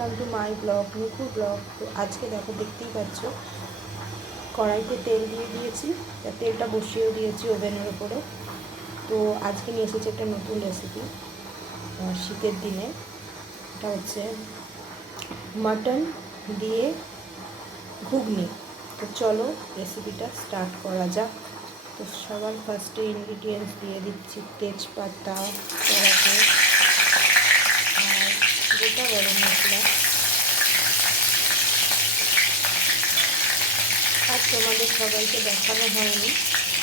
Welcome to my blog, Nikur blog. তো আজকে দেখো, দেখতেই পাচ্ছ কড়াইতে তেল দিয়ে দিয়েছি, তেলটা বসিয়েও দিয়েছি ওভেনের ওপরে। তো আজকে নিয়ে এসেছি একটা নতুন রেসিপি শীতের দিনে। এটা হচ্ছে মাটন দিয়ে ঘুগনি। তো চলো রেসিপিটা স্টার্ট করা যাক। তো সবার ফার্স্টে ইনগ্রিডিয়েন্টস দিয়ে দিচ্ছি তেজপাতা, কড়াতে, আর গোটা গরম মশলা। আর তোমাদের সবাইকে দেখানো হয়নি,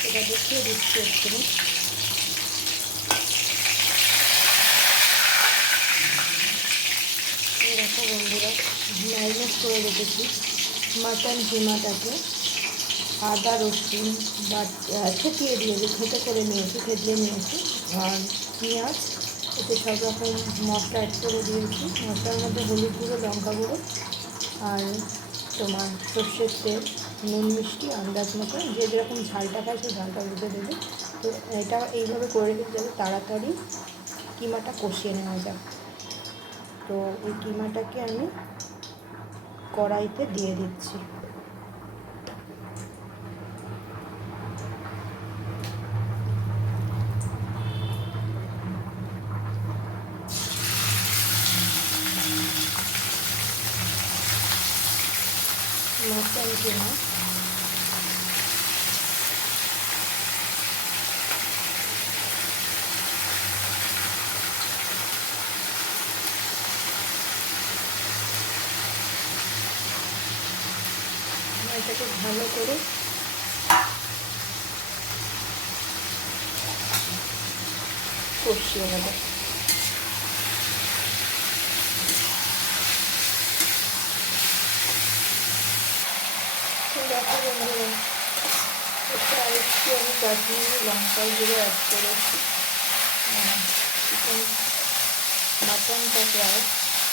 সেটা দেখিয়ে দিচ্ছি একটু। এরকম বন্ধুরা ম্যারিনেট করে রেখেছি মাটন কিমাটাকে। আদা রসুন বা ঠেকিয়ে দিয়েছি, থেঁতে করে নিয়েছি, থেতলে নিয়েছি। আর পেঁয়াজ, এতে সব রকম মশলা অ্যাড করে দিয়েছি। মশলার মধ্যে হলুদ গুঁড়ো, লঙ্কা গুঁড়ো, আর তোমার সর্ষের তেল, নুন মিষ্টি আন্দাজ মতো, যে যেরকম ঝালটা খায় সেই ঝালটা বুঝে দেবে। তো এটা এইভাবে করে দিতে যাবে তাড়াতাড়ি কিমাটা কষিয়ে নেওয়া যাক। তো এই কিমাটাকে আমি কড়াইতে দিয়ে দিচ্ছি। মাটন কিমা এটাকে ভালো করে কষিয়ে নেব। দেখো বন্ধুরা, এটা একটু আমি কাশ্মীরি লঙ্কার গুঁড়ো অ্যাড করেছি। চিকেন মাটনটা প্রায়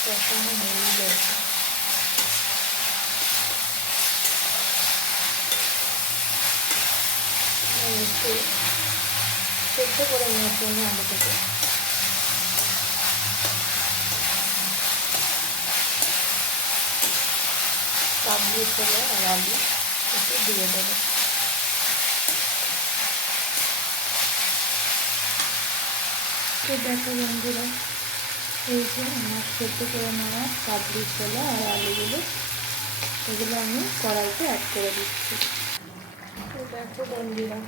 কষানো হয়ে গেছে। একটু সেদ্ধ করে নিয়েছি আমি আগে থেকে। কাবলি ছোলা আর আলু একটু দিয়ে দেবো। তো দেখো বন্ধুরা, এই যে আমার সেদ্ধ করে নেওয়া কাবলি ছোলা আর আলুগুলো, এগুলো আমি কড়াইতে অ্যাড করে দিচ্ছি। তো দেখো বন্ধুরা,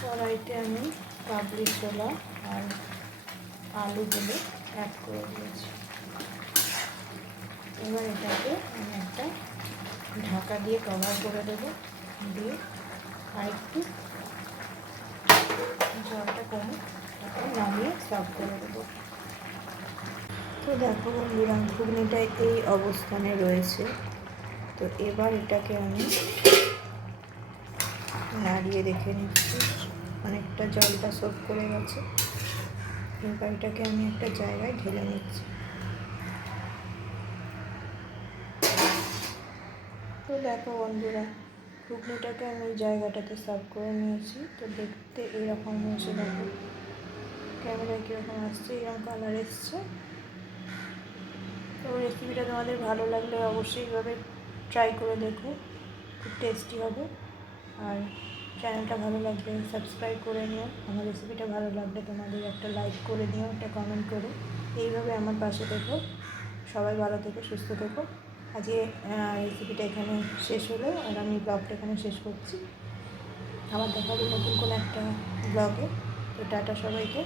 কড়াইতে আমি কাবলি ছোলা আর আলুগুলো অ্যাড করে দিয়েছি। এবার এটাকে আমি একটা ঢাকা দিয়ে কভার করে দেবো, দিয়ে আর একটু জলটা কমে তারপর নামিয়ে সার্ভ করে দেবো। তো দেখো বন্ধুরা, ঘুগনিটা এই অবস্থানে রয়েছে। তো এবার এটাকে আমি নাড়িয়ে রেখে নিচ্ছি, অনেকটা জলটা সোক করে গেছে। এবার এটাকে আমি একটা জায়গায় ঢেলে নিচ্ছি। তো দেখো বন্ধুরা, ঘুগনিটাকে আমি এই জায়গাটাতে সার্ভ করে নিয়েছি। তো দেখতে এরকম হয়েছে, দেখো ক্যামেরায় কীরকম আসছে, এরকম কালার এসছে। তো রেসিপিটা তোমাদের ভালো লাগলে অবশ্যই এইভাবে ট্রাই করে দেখো, খুব টেস্টি হবে। আর চ্যানেলটা ভালো লাগলে সাবস্ক্রাইব করে নিও। আমার রেসিপিটা ভালো লাগলে তোমাদের একটা লাইক করে নিও, একটা কমেন্ট করো। এইভাবে আমার পাশে থেকো। সবাই ভালো থেকো, সুস্থ থেকো। আজকে রেসিপিটা এখানে শেষ হলো, আর আমি ব্লগটা এখানে শেষ করছি। আবার দেখা হবে নতুন কোনো একটা ব্লগে। তো টাটা সবাইকে।